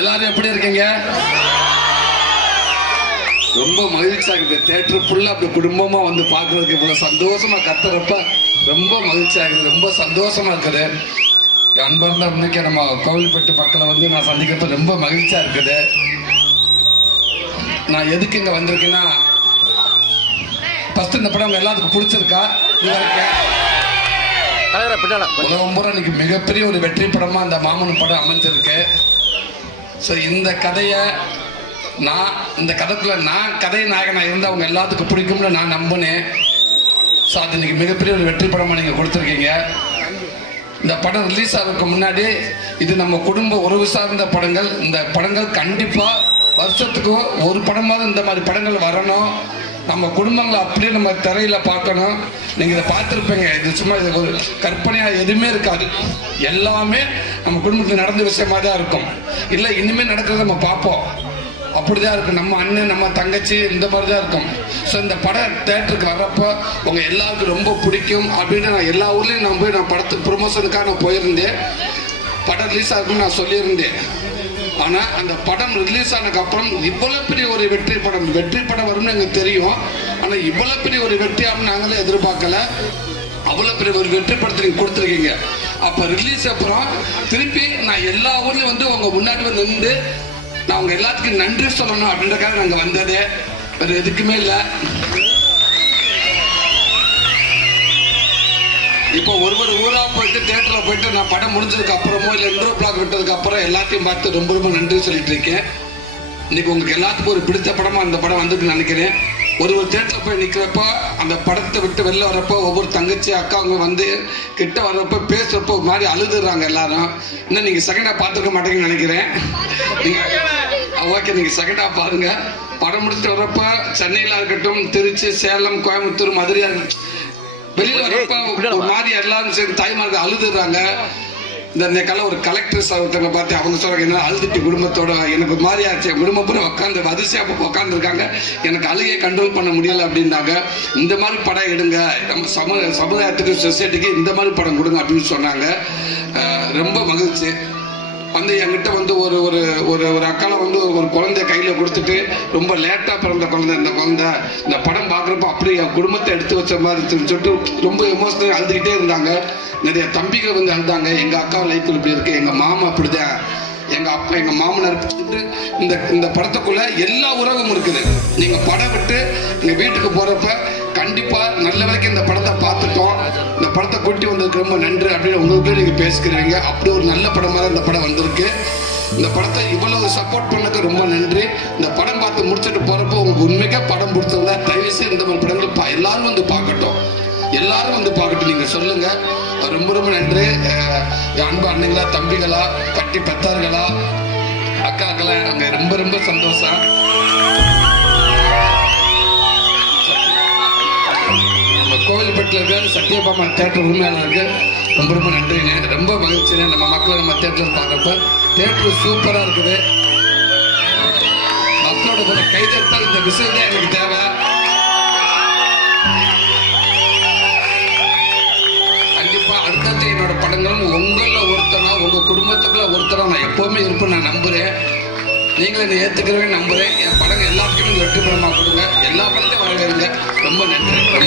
எல்லாரும் எப்படி இருக்கீங்க? ரொம்ப மகிழ்ச்சியா இருக்குது. தியேட்டர் ஃபுல்லா அப்படி குடும்பமா வந்து பார்க்கறதுக்கு இவ்வளவு சந்தோஷமா கத்துறப்ப ரொம்ப மகிழ்ச்சியா இருக்குது. ரொம்ப சந்தோஷமா இருக்குது. அன்பார்ந்த இன்னைக்கு நம்ம கோவில்பட்டு மக்களை வந்து நான் சந்திக்கிறப்ப ரொம்ப மகிழ்ச்சியா இருக்குது. நான் எதுக்கு இங்க வந்திருக்கேன்னா, ஃபர்ஸ்ட் இந்த படம் எல்லாத்துக்கும் பிடிச்சிருக்கா? இது உலகம் பூரா இன்னைக்கு மிகப்பெரிய ஒரு வெற்றி படமா அந்த மாமன் படம் அமைஞ்சிருக்கு. ஸோ இந்த கதையை இந்த கதைக்குள்ள நான் கதை நாயகனாக இருந்தால் அவங்க எல்லாத்துக்கும் பிடிக்கும்னு நான் நம்பினேன். ஸோ அது இன்னைக்கு மிகப்பெரிய ஒரு வெற்றி படமாக நீங்கள் கொடுத்துருக்கீங்க. இந்த படம் ரிலீஸ் ஆகிறதுக்கு முன்னாடி இது நம்ம குடும்ப உறவு சார்ந்த படங்கள். இந்த படங்கள் கண்டிப்பாக வருஷத்துக்கு ஒரு படமாவது இந்த மாதிரி படங்கள் வரணும். நம்ம குடும்பங்களை அப்படியே நம்ம திரையில பார்க்கணும். நீங்கள் இதை பார்த்துருப்பீங்க. இது சும்மா இது ஒரு கற்பனையாக எதுவுமே இருக்காது. எல்லாமே நம்ம குடும்பத்தில் நடந்த விஷயமா தான் இருக்கும். இல்லை இனிமேல் நடக்கிறத நம்ம பார்ப்போம். அப்படிதான் இருக்கும். நம்ம அண்ணன் நம்ம தங்கச்சி இந்த மாதிரி தான் இருக்கும். ஸோ இந்த படம் தேட்டருக்கு வர்றப்போ உங்கள் எல்லாருக்கும் ரொம்ப பிடிக்கும் அப்படின்னு நான் எல்லா ஊர்லேயும் நான் படத்துக்கு ப்ரொமோஷனுக்காக நான் போயிருந்தேன். படம் ரிலீஸ் ஆகும்னு நான் சொல்லியிருந்தேன். ஆனால் அந்த படம் ரிலீஸ் ஆனதுக்கப்புறம் இவ்வளோ பெரிய ஒரு வெற்றி படம் வரும்னு எங்களுக்கு தெரியும். ஆனால் இவ்வளோ பெரிய ஒரு வெற்றியாகும் நாங்களே எதிர்பார்க்கல. அவ்வளோ பெரிய ஒரு வெற்றி படத்தை நீங்கள் கொடுத்துருக்கீங்க. அப்போ ரிலீஸ் அப்புறம் திருப்பி நான் எல்லா ஊர்லேயும் வந்து உங்கள் முன்னாடி வந்து நின்று நான் அவங்க எல்லாத்துக்கும் நன்றி சொல்லணும் அப்படின்றக்காக நாங்கள் வந்ததே, வேறு எதுக்குமே இல்லை. இப்போ ஒருவர் ஊரா போயிட்டு தியேட்டரில் போயிட்டு நான் படம் முடிஞ்சதுக்கு அப்புறமோ இல்லை இன்ட்ரோ பிளாக் விட்டதுக்கு அப்புறம் எல்லாத்தையும் பார்த்து ரொம்ப ரொம்ப நன்றி சொல்லிட்டு இருக்கேன். இன்னைக்கு உங்களுக்கு எல்லாத்துக்கும் ஒரு பிடிச்ச படமா அந்த படம் வந்துருக்குன்னு நினைக்கிறேன். ஒரு தியேட்டரில் போய் நிற்கிறப்போ அந்த படத்தை விட்டு வெளில வர்றப்போ ஒவ்வொரு தங்கச்சி அக்கா அவங்க வந்து கிட்ட வர்றப்போ பேசுறப்போ ஒரு மாதிரி அழுதுறாங்க எல்லாரும். இன்னும் நீங்கள் செகண்டாக பார்த்துருக்க மாட்டேங்கன்னு நினைக்கிறேன். ஓகே, நீங்கள் செகண்டாக பாருங்க. படம் முடிச்சுட்டு வர்றப்போ சென்னையில் இருக்கட்டும், திருச்சி, சேலம், கோயம்புத்தூர், மதுரையா வெளியில வரப்ப ஒரு மாதிரி எல்லாரும் சேர்ந்து தாய்மார்கள் அழுதுறாங்க. இந்த காலம் ஒரு கலெக்டர்ஸ் ஒருத்தவங்க பார்த்து அவங்க சொல்றாங்க, என்ன அழுதுட்டு குடும்பத்தோட எனக்கு ஒரு மாதிரி ஆச்சு. குடும்பம் பூரா உட்காந்து வரிசையா உட்காந்துருக்காங்க, எனக்கு அழுகையை கண்ட்ரோல் பண்ண முடியல அப்படின்னாங்க. இந்த மாதிரி படம் எடுங்க, நம்ம சமுதாயத்துக்கு சொசைட்டிக்கு இந்த மாதிரி படம் கொடுங்க அப்படின்னு சொன்னாங்க. ரொம்ப மகிழ்ச்சி. வந்து என்கிட்ட வந்து ஒரு ஒரு ஒரு ஒரு அக்கால வந்து ஒரு குழந்தைய கையில் கொடுத்துட்டு ரொம்ப லேட்டாக பிறந்த குழந்தை இந்த படம் பார்க்குறப்ப அப்படி என் குடும்பத்தை எடுத்து வச்ச மாதிரி சொல்லிட்டு ரொம்ப எமோஷனல் அழுதுகிட்டே இருந்தாங்க. நிறைய தம்பிகள் வந்து அழுதாங்க. எங்கள் அக்கா லைஃப்பில் இப்படி இருக்கு, எங்கள் மாமா அப்படிதான், எங்கள் அப்பா எங்கள் மாமனார் இந்த படத்துக்குள்ள எல்லா உறவும் இருக்குது. நீங்கள் படம் விட்டு எங்கள் வீட்டுக்கு போகிறப்ப கண்டிப்பாக நல்ல வரைக்கும் இந்த படத்தை பார்த்துட்டோம், இந்த படத்தை கூட்டி வந்ததுக்கு ரொம்ப நன்றி அப்படின்னு உங்களுக்கு நீங்கள் பேசிக்கிறீங்க. அப்படி ஒரு நல்ல படமாக தான் இந்த படம் வந்திருக்கு. இந்த படத்தை இவ்வளவு சப்போர்ட் பண்ணதுக்கு ரொம்ப நன்றி. இந்த படம் பார்த்து முடிச்சுட்டு போகிறப்போ உங்களுக்கு உண்மைக்கே படம் பிடிச்சதா தயவுசெய்து இந்த மாதிரி படங்கள் எல்லாரும் வந்து பார்க்கட்டும், எல்லாரும் வந்து பார்க்கட்டும். நீங்கள் சொல்லுங்கள். ரொம்ப ரொம்ப நன்றி. அன்பு அண்ணங்களா, தம்பிகளா, கட்டி பெத்தார்களா, அக்காக்களா, அங்கே ரொம்ப ரொம்ப சந்தோஷம். நம்ம கோவில்பட்டில் இருக்க சத்யபாமா தேட்டர் உரிமையாளருக்கு ரொம்ப ரொம்ப நன்றிங்க. ரொம்ப மகிழ்ச்சிங்க. நம்ம மக்களை நம்ம தேட்டரில் பார்க்குறப்ப தேட்டர் சூப்பராக இருக்குது. மக்களோட கூட கைதட்டால் இந்த விஷயம் தான் எனக்கு தேவை. அடுத்தது என்னோட படங்கள் உங்களில் ஒருத்தனா, உங்கள் குடும்பத்துக்குள்ள ஒருத்தனா நான் எப்போவுமே இருப்பேன் நான் நம்புகிறேன். நீங்களும் என்னை ஏற்றுக்கிறவே நம்புகிறேன். என் படங்கள் எல்லாத்துக்குமே வெற்றி படமாக கொடுங்க. எல்லா படத்தையும் வரவேங்க. ரொம்ப நன்றி. ரொம்ப